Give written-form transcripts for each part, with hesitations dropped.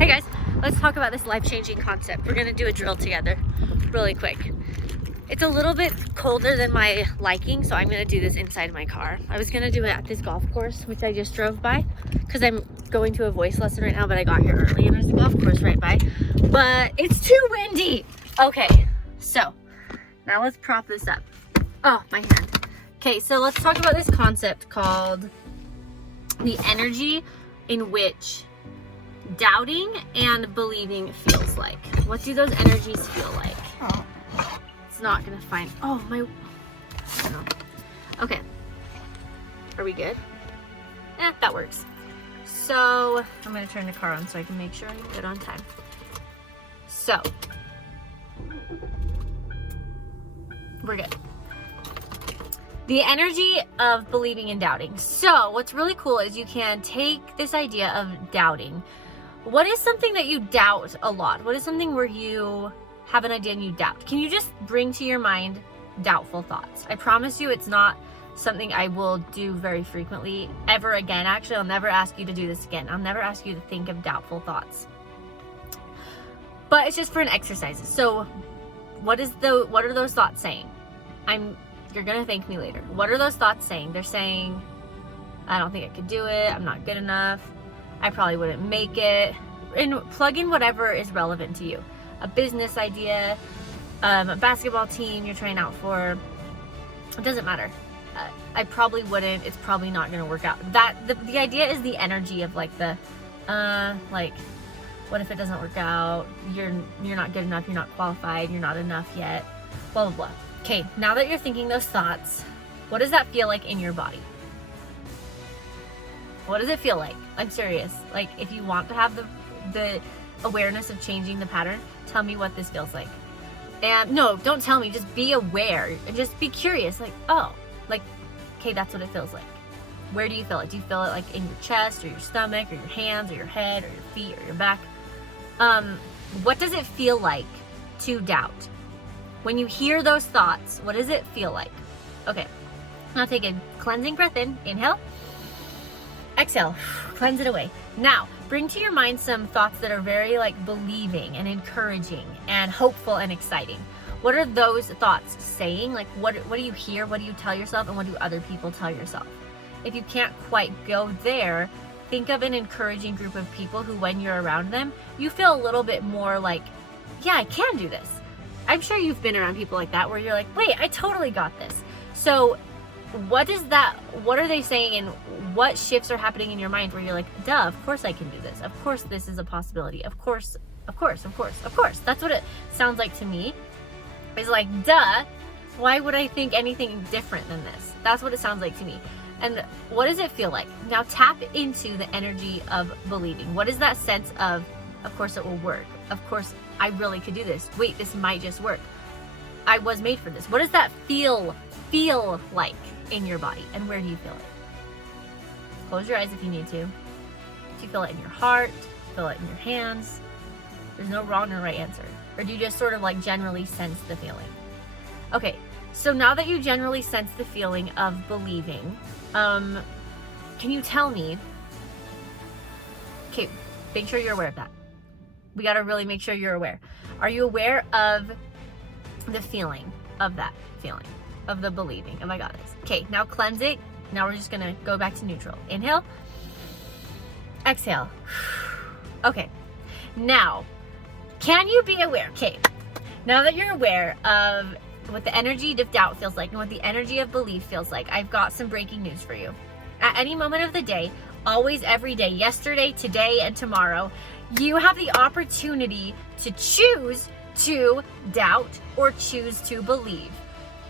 Hey guys, let's talk about this life-changing concept. We're gonna do a drill together really quick. It's a little bit colder than my liking, so I'm gonna do this inside my car. I was gonna do it at this golf course, which I just drove by, because I'm going to a voice lesson right now, but I got here early and there's a golf course right by. But it's too windy. Okay, so now let's prop this up. Oh, my hand. Okay, so let's talk about this concept called the energy in which doubting and believing feels like. What do those energies feel like? Oh. It's not gonna find, oh my, I don't know. Okay, are we good? That works. So I'm gonna turn the car on so I can make sure I'm good on time. So we're good. The energy of believing and doubting. So what's really cool is you can take this idea of doubting. What is something that you doubt a lot? What is something where you have an idea and you doubt? Can you just bring to your mind doubtful thoughts? I promise you it's not something I will do very frequently ever again. Actually, I'll never ask you to do this again. I'll never ask you to think of doubtful thoughts. But it's just for an exercise. So what are those thoughts saying? You're gonna thank me later. What are those thoughts saying? They're saying, I don't think I could do it. I'm not good enough. I probably wouldn't make it. And plug in whatever is relevant to you. A business idea, a basketball team you're trying out for. It doesn't matter. I probably wouldn't. It's probably not gonna work out. The idea is the energy of like like, what if it doesn't work out? You're not good enough. You're not qualified. You're not enough yet. Blah blah blah. Okay, now that you're thinking those thoughts, what does that feel like in your body? What does it feel like? I'm serious. Like, if you want to have the awareness of changing the pattern, tell me what this feels like. And no, don't tell me, just be aware and just be curious. Like, oh, like, okay, that's what it feels like. Where do you feel it? Do you feel it like in your chest or your stomach or your hands or your head or your feet or your back? What does it feel like to doubt? When you hear those thoughts, what does it feel like? Okay, now take a cleansing breath in. Inhale. Exhale. Cleanse it away. Now, bring to your mind some thoughts that are very like believing and encouraging and hopeful and exciting. What are those thoughts saying? Like, what do you hear? What do you tell yourself? And what do other people tell yourself? If you can't quite go there, think of an encouraging group of people who, when you're around them, you feel a little bit more like, yeah, I can do this. I'm sure you've been around people like that where you're like, wait, I totally got this. So what are they saying, and what shifts are happening in your mind where you're like, duh, of course I can do this. Of course this is a possibility. Of course. That's what it sounds like to me. It's like, duh, why would I think anything different than this? That's what it sounds like to me. And what does it feel like? Now tap into the energy of believing. What is that sense of course it will work. Of course I really could do this. Wait, this might just work. I was made for this. What does that feel like in your body? And where do you feel it? Close your eyes if you need to. Do you feel it in your heart? Feel it in your hands? There's no wrong or right answer. Or do you just sort of like generally sense the feeling? Okay, so now that you generally sense the feeling of believing, can you tell me, okay, make sure you're aware of that. We got to really make sure you're aware. Are you aware of the feeling of that feeling, of the believing? Oh my God, this. Okay, now cleanse it. Now we're just going to go back to neutral. Inhale. Exhale. Okay. Now, can you be aware? Okay. Now that you're aware of what the energy of doubt feels like and what the energy of belief feels like, I've got some breaking news for you. At any moment of the day, always, every day, yesterday, today, and tomorrow, you have the opportunity to choose to doubt or choose to believe.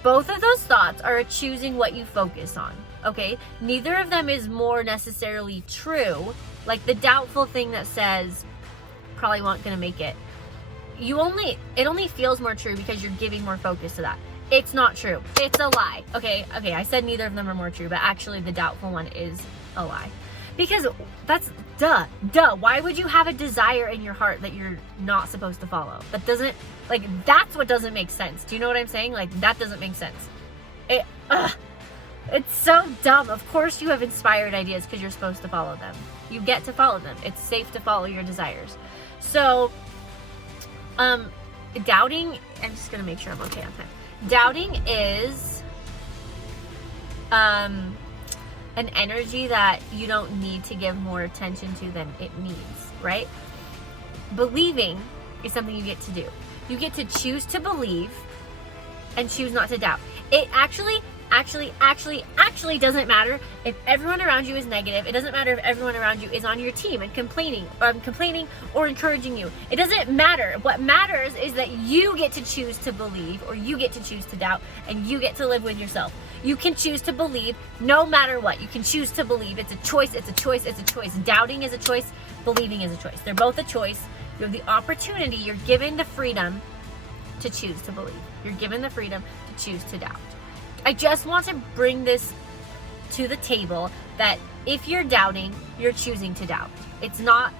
Both of those thoughts are choosing what you focus on, okay? Neither of them is more necessarily true. Like the doubtful thing that says, probably not gonna make it. It only feels more true because you're giving more focus to that. It's not true. It's a lie. Okay, I said neither of them are more true, but actually the doubtful one is a lie. Because that's duh. Why would you have a desire in your heart that you're not supposed to follow? That's what doesn't make sense. Do you know what I'm saying? Like, that doesn't make sense. It's so dumb. Of course you have inspired ideas because you're supposed to follow them. You get to follow them. It's safe to follow your desires. So, doubting, I'm just going to make sure I'm okay on time. Doubting is an energy that you don't need to give more attention to than it needs, right? Believing is something you get to do. You get to choose to believe and choose not to doubt. It actually doesn't matter if everyone around you is negative. It doesn't matter if everyone around you is on your team and complaining or encouraging you. It doesn't matter. What matters is that you get to choose to believe, or you get to choose to doubt, and you get to live with yourself. You can choose to believe no matter what. You can choose to believe. It's a choice. It's a choice. It's a choice. Doubting is a choice. Believing is a choice. They're both a choice. You have the opportunity. You're given the freedom to choose to believe. You're given the freedom to choose to doubt. I just want to bring this to the table that if you're doubting, you're choosing to doubt. It's not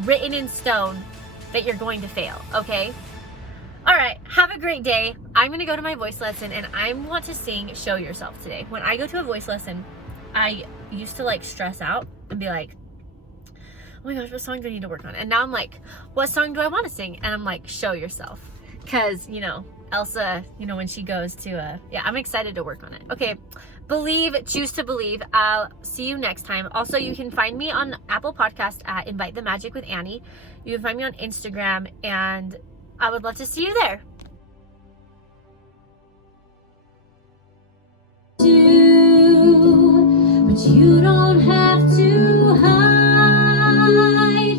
written in stone that you're going to fail, okay? All right, have a great day. I'm going to go to my voice lesson and I want to sing Show Yourself today. When I go to a voice lesson, I used to like stress out and be like, oh my gosh, what song do I need to work on? And now I'm like, what song do I want to sing? And I'm like, Show Yourself. Because, Elsa, when she goes to, I'm excited to work on it. Okay, believe, choose to believe. I'll see you next time. Also, you can find me on Apple Podcast at Invite the Magic with Annie. You can find me on Instagram, and I would love to see you there. But you don't have to hide.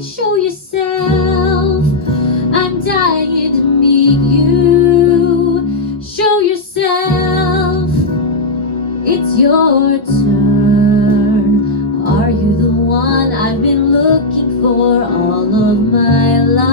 Show yourself. I'm dying to meet you. Show yourself. It's your turn. Are you the one I've been looking for all of my life?